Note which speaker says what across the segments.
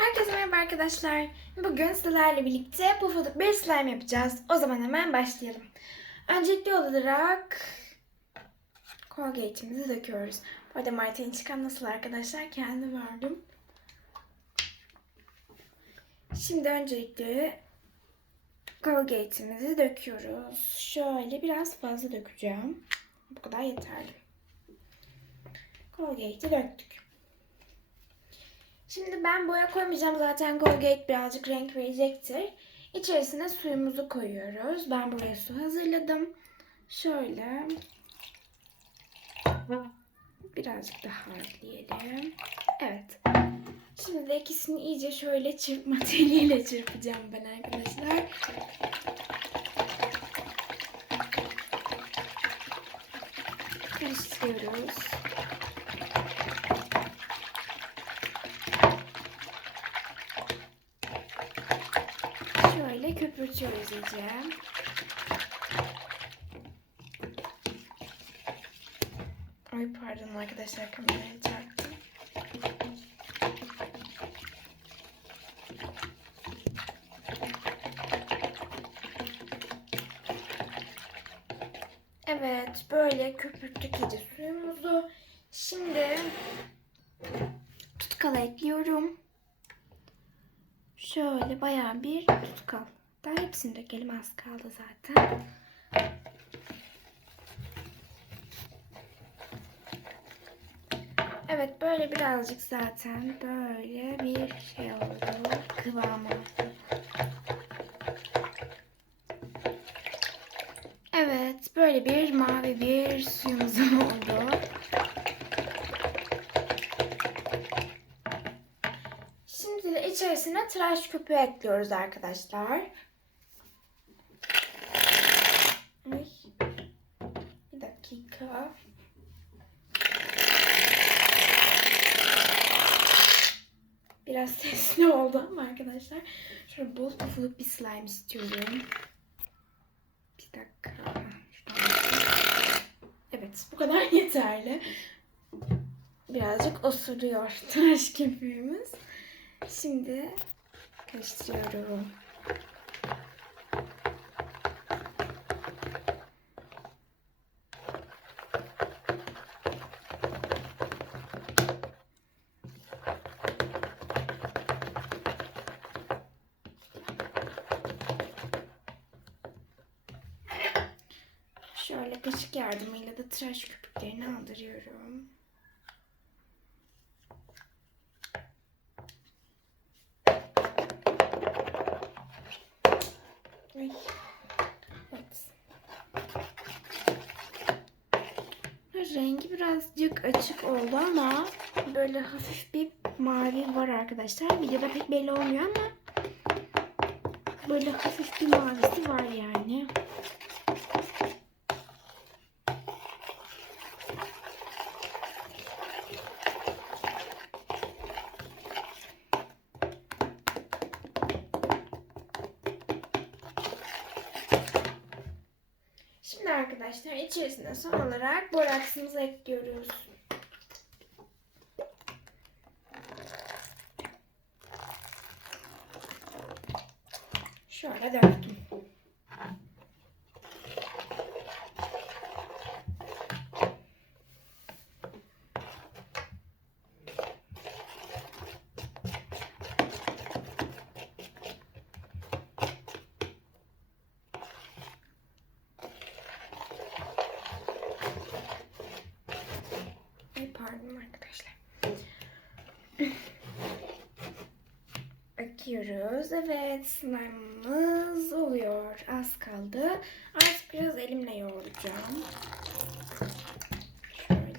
Speaker 1: Herkese merhaba arkadaşlar. Bugün sizlerle birlikte pufuduk bir slime yapacağız. O zaman hemen başlayalım. Öncelikli olarak Colgate'imizi döküyoruz. Bu arada Martin çıkan nasıl arkadaşlar kendim ördüm. Şimdi öncelikle Colgate'imizi döküyoruz. Şöyle biraz fazla dökeceğim. Bu kadar yeterli. Colgate'i döktük. Şimdi ben boya koymayacağım. Zaten Colgate birazcık renk verecektir. İçerisine suyumuzu koyuyoruz. Ben buraya su hazırladım. Şöyle birazcık daha ekleyelim. Evet. Şimdi de ikisini iyice şöyle çırpma teliyle çırpacağım ben arkadaşlar. Karıştırıyoruz. Köpürtüyoruz iyice. Ay pardon arkadaşlar kamerayı çarptım. Evet böyle köpürttük iyice suyumuzu. Şimdi tutkal ekliyorum. Şöyle bayağı bir tutkal. Daha hepsini dökelim az kaldı zaten. Evet böyle birazcık zaten böyle bir şey oldu. Kıvam oldu. Evet böyle bir mavi bir suyumuz oldu. Şimdi de içerisine tıraş köpüğü ekliyoruz arkadaşlar. Ay. Bir dakika. Biraz sesli oldu ama arkadaşlar. Şöyle bol pufuluk bir slime istiyorum. Bir dakika. Evet bu kadar yeterli. Birazcık osuruyor tıraş köpüğümüz. Şimdi karıştırıyorum. Şöyle kaşık yardımıyla da tıraş köpüklerini aldırıyorum. Ay. Rengi birazcık açık oldu ama böyle hafif bir mavi var arkadaşlar. Videoda pek belli olmuyor ama böyle hafif bir mavisi var yani. Şimdi arkadaşlar içerisine son olarak boraksımızı ekliyoruz. Şöyle döktüm. Pardon arkadaşlar. Akıyoruz. Evet slime'ımız oluyor. Az kaldı. Artık biraz elimle yoğuracağım. Şöyle.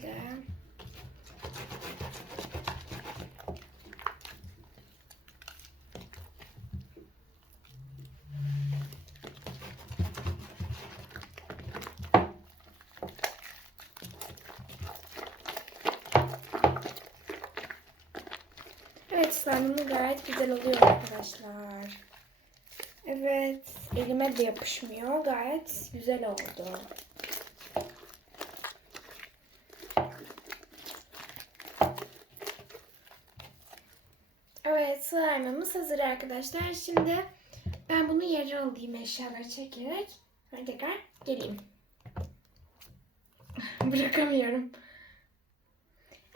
Speaker 1: Evet slime'ım gayet güzel oluyor arkadaşlar. Evet elime de yapışmıyor. Gayet güzel oldu. Evet slime'ımız hazır arkadaşlar. Şimdi ben bunu yere alayım eşyaları çekerek. Sonra tekrar geleyim. Bırakamıyorum.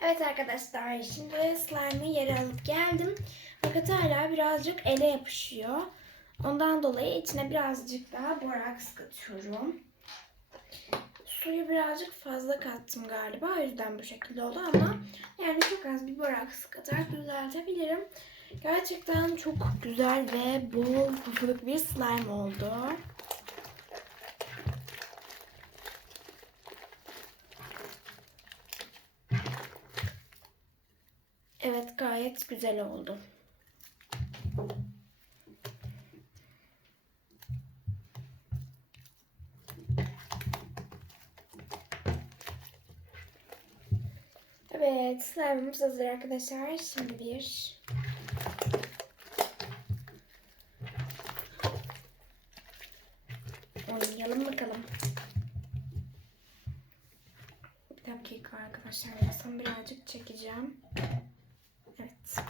Speaker 1: Evet arkadaşlar şimdi slime'ı yere alıp geldim. Fakat hala birazcık ele yapışıyor. Ondan dolayı içine birazcık daha boraks katıyorum. Suyu birazcık fazla kattım galiba. O yüzden bu şekilde oldu ama yani çok az bir boraks katarak düzeltebilirim. Gerçekten çok güzel ve bol pufuduk bir slime oldu. Evet gayet güzel oldu. Evet slime'ımız hazır arkadaşlar. Şimdi bir oynayalım bakalım. Bir dakika arkadaşlar. Ben birazcık çekeceğim. Evet.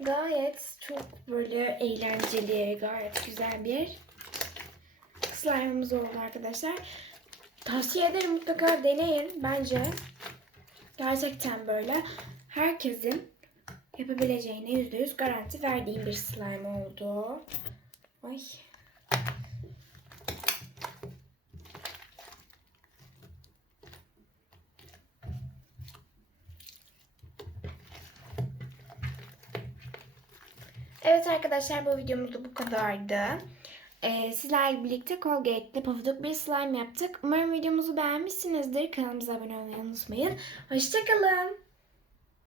Speaker 1: Gayet çok böyle eğlenceli, gayet güzel bir slime'ımız oldu arkadaşlar. Tavsiye ederim mutlaka deneyin. Bence gerçekten böyle herkesin yapabileceğine %100 garanti verdiğim bir slime oldu. Ay. Evet arkadaşlar bu videomuz da bu kadardı. Ee, sizlerle birlikte Colgate'de pofuduk bir slime yaptık. Umarım videomuzu beğenmişsinizdir. Kanalımıza abone olmayı unutmayın. Hoşçakalın.